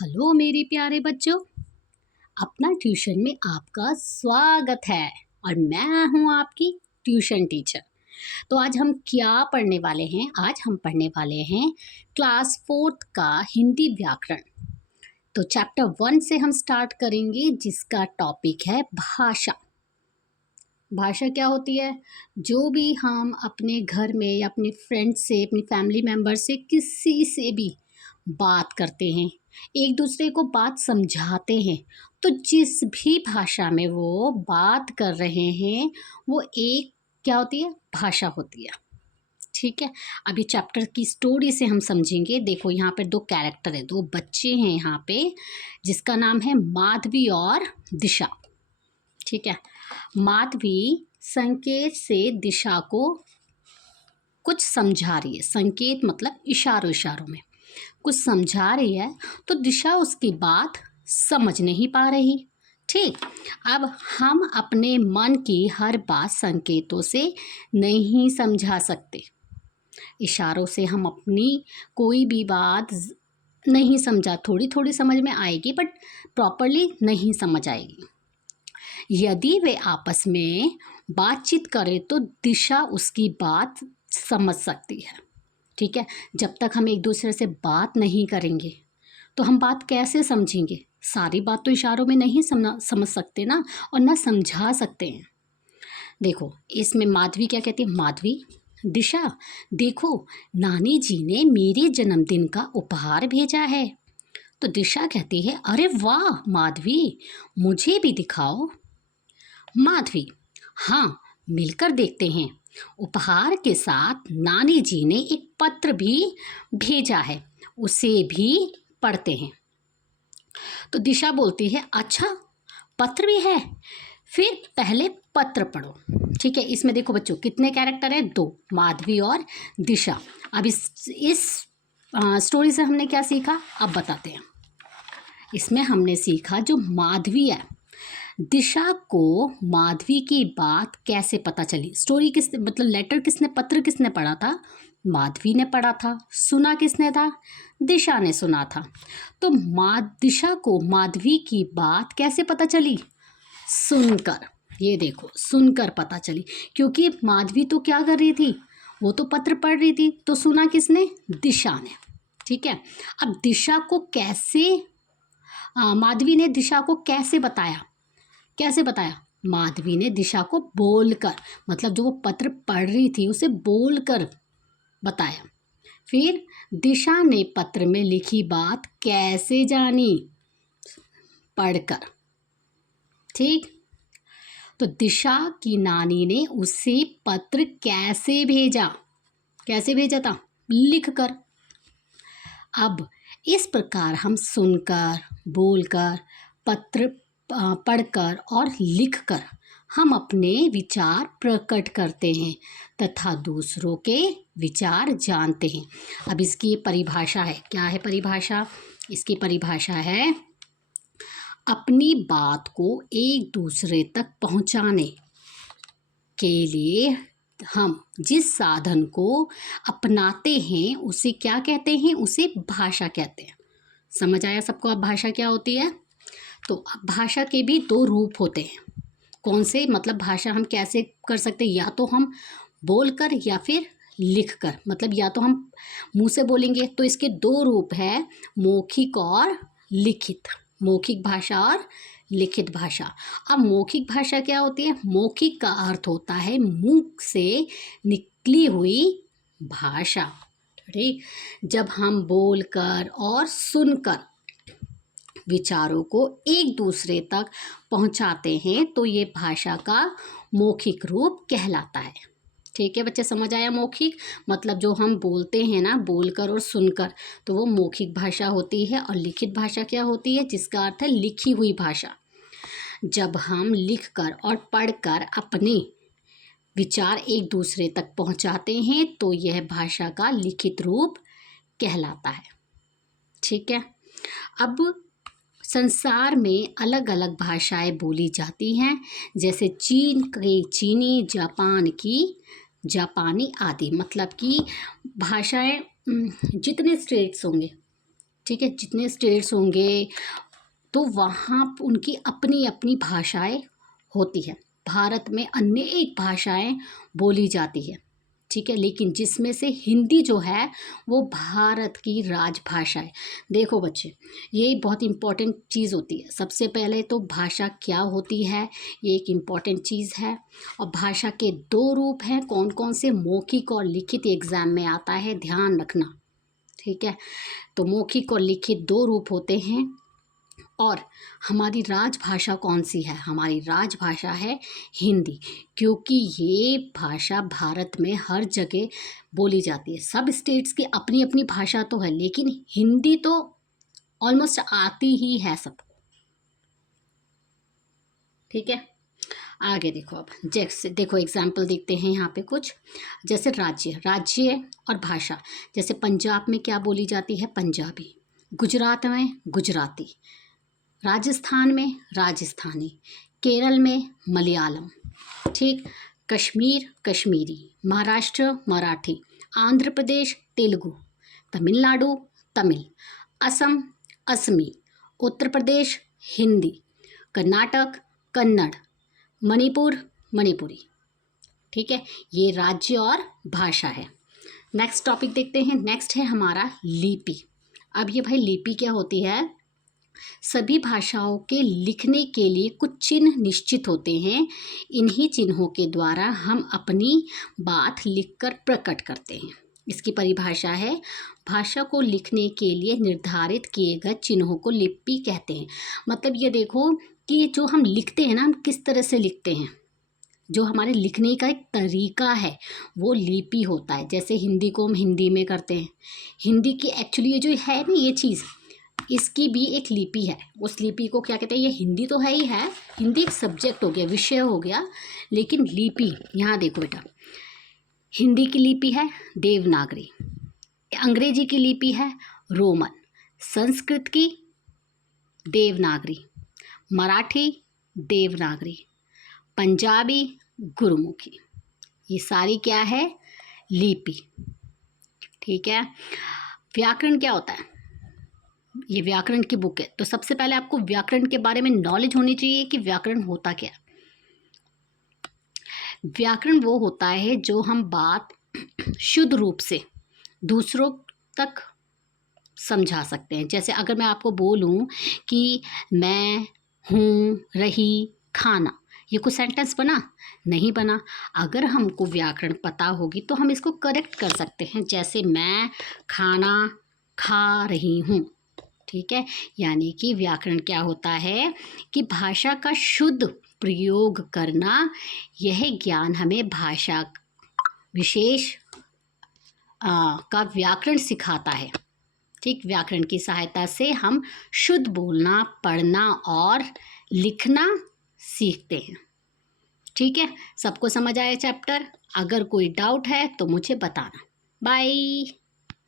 Hello मेरे प्यारे बच्चों। अपना ट्यूशन में आपका स्वागत है और मैं हूं आपकी ट्यूशन टीचर। तो आज हम क्या पढ़ने वाले हैं? आज हम पढ़ने वाले हैं क्लास 4th का हिंदी व्याकरण। तो चैप्टर 1 से हम स्टार्ट करेंगे, जिसका टॉपिक है भाषा। भाषा क्या होती है? जो भी हम अपने घर में या अपने फ्रेंड से, अपनी फैमिली मेम्बर से, किसी से भी बात करते हैं, एक दूसरे को बात समझाते हैं, तो जिस भी भाषा में वो बात कर रहे हैं वो एक क्या होती है? भाषा होती है। ठीक है। अभी चैप्टर की स्टोरी से हम समझेंगे। देखो यहाँ पे दो कैरेक्टर है, दो बच्चे हैं यहाँ पे, जिसका नाम है माधवी और दिशा। ठीक है। माधवी संकेत से दिशा को कुछ समझा रही है। संकेत मतलब इशारों इशारों में कुछ समझा रही है, तो दिशा उसकी बात समझ नहीं पा रही। ठीक। अब हम अपने मन की हर बात संकेतों से नहीं समझा सकते। इशारों से हम अपनी कोई भी बात नहीं समझा, थोड़ी थोड़ी समझ में आएगी बट प्रॉपरली नहीं समझ आएगी। यदि वे आपस में बातचीत करें तो दिशा उसकी बात समझ सकती है। ठीक है। जब तक हम एक दूसरे से बात नहीं करेंगे तो हम बात कैसे समझेंगे? सारी बात तो इशारों में नहीं समझ सकते ना, और ना समझा सकते हैं। देखो इसमें माधवी क्या कहती है? माधवी, दिशा देखो, नानी जी ने मेरे जन्मदिन का उपहार भेजा है। तो दिशा कहती है, अरे वाह माधवी, मुझे भी दिखाओ। माधवी, हाँ मिलकर देखते हैं। उपहार के साथ नानी जी ने एक पत्र भी भेजा है, उसे भी पढ़ते हैं। तो दिशा बोलती है, अच्छा पत्र भी है, फिर पहले पत्र पढ़ो। ठीक है। इसमें देखो बच्चों कितने कैरेक्टर हैं? दो, माधवी और दिशा। अब इस स्टोरी से हमने क्या सीखा अब बताते हैं। इसमें हमने सीखा जो माधवी है, दिशा को माधवी की बात कैसे पता चली? स्टोरी किस मतलब लेटर किसने, पत्र किसने पढ़ा था? माधवी ने पढ़ा था। सुना किसने था? दिशा ने सुना था। तो दिशा को माधवी की बात कैसे पता चली? सुनकर। ये देखो सुनकर पता चली, क्योंकि माधवी तो क्या कर रही थी? वो तो पत्र पढ़ रही थी। तो सुना किसने? दिशा ने। ठीक है। अब दिशा को कैसे माधवी ने दिशा को कैसे बताया? कैसे बताया? माधवी ने दिशा को बोलकर, मतलब जो वो पत्र पढ़ रही थी उसे बोलकर बताया। फिर दिशा ने पत्र में लिखी बात कैसे जानी? पढ़कर। ठीक। तो दिशा की नानी ने उसे पत्र कैसे भेजा? कैसे भेजा था? लिखकर। अब इस प्रकार हम सुनकर, बोलकर, पत्र पढ़कर और लिखकर हम अपने विचार प्रकट करते हैं तथा दूसरों के विचार जानते हैं। अब इसकी परिभाषा है, क्या है परिभाषा? इसकी परिभाषा है, अपनी बात को एक दूसरे तक पहुंचाने के लिए हम जिस साधन को अपनाते हैं उसे क्या कहते हैं? उसे भाषा कहते हैं। समझ आया सबको अब भाषा क्या होती है? तो अब भाषा के भी दो रूप होते हैं। कौन से? मतलब भाषा हम कैसे कर सकते हैं? या तो हम बोलकर या फिर लिखकर। मतलब या तो हम मुंह से बोलेंगे, तो इसके दो रूप है, मौखिक और लिखित। मौखिक भाषा और लिखित भाषा। अब मौखिक भाषा क्या होती है? मौखिक का अर्थ होता है मुख से निकली हुई भाषा। ठीक। जब हम बोलकर और सुनकर विचारों को एक दूसरे तक पहुंचाते हैं तो ये भाषा का मौखिक रूप कहलाता है। ठीक है बच्चे, समझ आया? मौखिक मतलब जो हम बोलते हैं ना, बोलकर और सुनकर, तो वो मौखिक भाषा होती है। और लिखित भाषा क्या होती है? जिसका अर्थ है लिखी हुई भाषा। जब हम लिखकर और पढ़कर अपने विचार एक दूसरे तक पहुंचाते हैं तो यह भाषा का लिखित रूप कहलाता है। ठीक है। अब संसार में अलग अलग भाषाएं बोली जाती हैं, जैसे चीन की चीनी, जापान की जापानी आदि। मतलब कि भाषाएं जितने स्टेट्स होंगे, ठीक है, जितने स्टेट्स होंगे तो वहाँ उनकी अपनी अपनी भाषाएं होती है। भारत में अनेक भाषाएं बोली जाती है, ठीक है, लेकिन जिसमें से हिंदी जो है वो भारत की राजभाषा है। देखो बच्चे, ये बहुत इम्पॉर्टेंट चीज़ होती है। सबसे पहले तो भाषा क्या होती है, ये एक इम्पॉर्टेंट चीज़ है। और भाषा के दो रूप हैं, कौन कौन से, मौखिक और लिखित एग्जाम में आता है, ध्यान रखना, ठीक है। तो मौखिक और लिखित दो रूप होते हैं। और हमारी राजभाषा कौन सी है, हमारी राजभाषा है हिंदी, क्योंकि ये भाषा भारत में हर जगह बोली जाती है। सब स्टेट्स की अपनी अपनी भाषा तो है, लेकिन हिंदी तो ऑलमोस्ट आती ही है सबको, ठीक है। आगे देखो, अब जैसे देखो एग्जाम्पल देखते हैं यहाँ पे कुछ, जैसे राज्य और भाषा। जैसे पंजाब में क्या बोली जाती है, पंजाबी। गुजरात में गुजराती। राजस्थान में राजस्थानी। केरल में मलयालम, ठीक। कश्मीर कश्मीरी। महाराष्ट्र मराठी। आंध्र प्रदेश तेलुगु। तमिलनाडु तमिल। असम असमी। उत्तर प्रदेश हिंदी। कर्नाटक कन्नड़। मणिपुर मणिपुरी, ठीक है। ये राज्य और भाषा है। नेक्स्ट टॉपिक देखते हैं। नेक्स्ट है हमारा लिपि। अब ये भाई लिपि क्या होती है, सभी भाषाओं के लिखने के लिए कुछ चिन्ह निश्चित होते हैं। इन्हीं चिन्हों के द्वारा हम अपनी बात लिखकर प्रकट करते हैं। इसकी परिभाषा है, भाषा को लिखने के लिए निर्धारित किए गए चिन्हों को लिपि कहते हैं। मतलब ये देखो कि जो हम लिखते हैं ना, हम किस तरह से लिखते हैं, जो हमारे लिखने का एक तरीका है वो लिपि होता है। जैसे हिंदी को हम हिंदी में करते हैं, हिंदी की एक्चुअली ये जो है ना ये चीज़, इसकी भी एक लिपि है। उस लिपि को क्या कहते हैं, ये हिंदी तो है ही है, हिंदी एक सब्जेक्ट हो गया, विषय हो गया, लेकिन लिपि, यहाँ देखो बेटा, हिंदी की लिपि है देवनागरी, अंग्रेजी की लिपि है रोमन, संस्कृत की देवनागरी, मराठी देवनागरी, पंजाबी गुरुमुखी। ये सारी क्या है, लिपि, ठीक है। व्याकरण क्या होता है, ये व्याकरण की बुक है, तो सबसे पहले आपको व्याकरण के बारे में नॉलेज होनी चाहिए कि व्याकरण होता क्या है। व्याकरण वो होता है जो हम बात शुद्ध रूप से दूसरों तक समझा सकते हैं। जैसे अगर मैं आपको बोलूं कि मैं हूँ, रही, खाना, ये कोई सेंटेंस बना, नहीं बना। अगर हमको व्याकरण पता होगी तो हम इसको करेक्ट कर सकते हैं। जैसे मैं खाना खा रही हूँ, ठीक है। यानी कि व्याकरण क्या होता है कि भाषा का शुद्ध प्रयोग करना, यह ज्ञान हमें भाषा विशेष का व्याकरण सिखाता है, ठीक। व्याकरण की सहायता से हम शुद्ध बोलना, पढ़ना और लिखना सीखते हैं, ठीक है। सबको समझ आया चैप्टर? अगर कोई डाउट है तो मुझे बताना। बाय।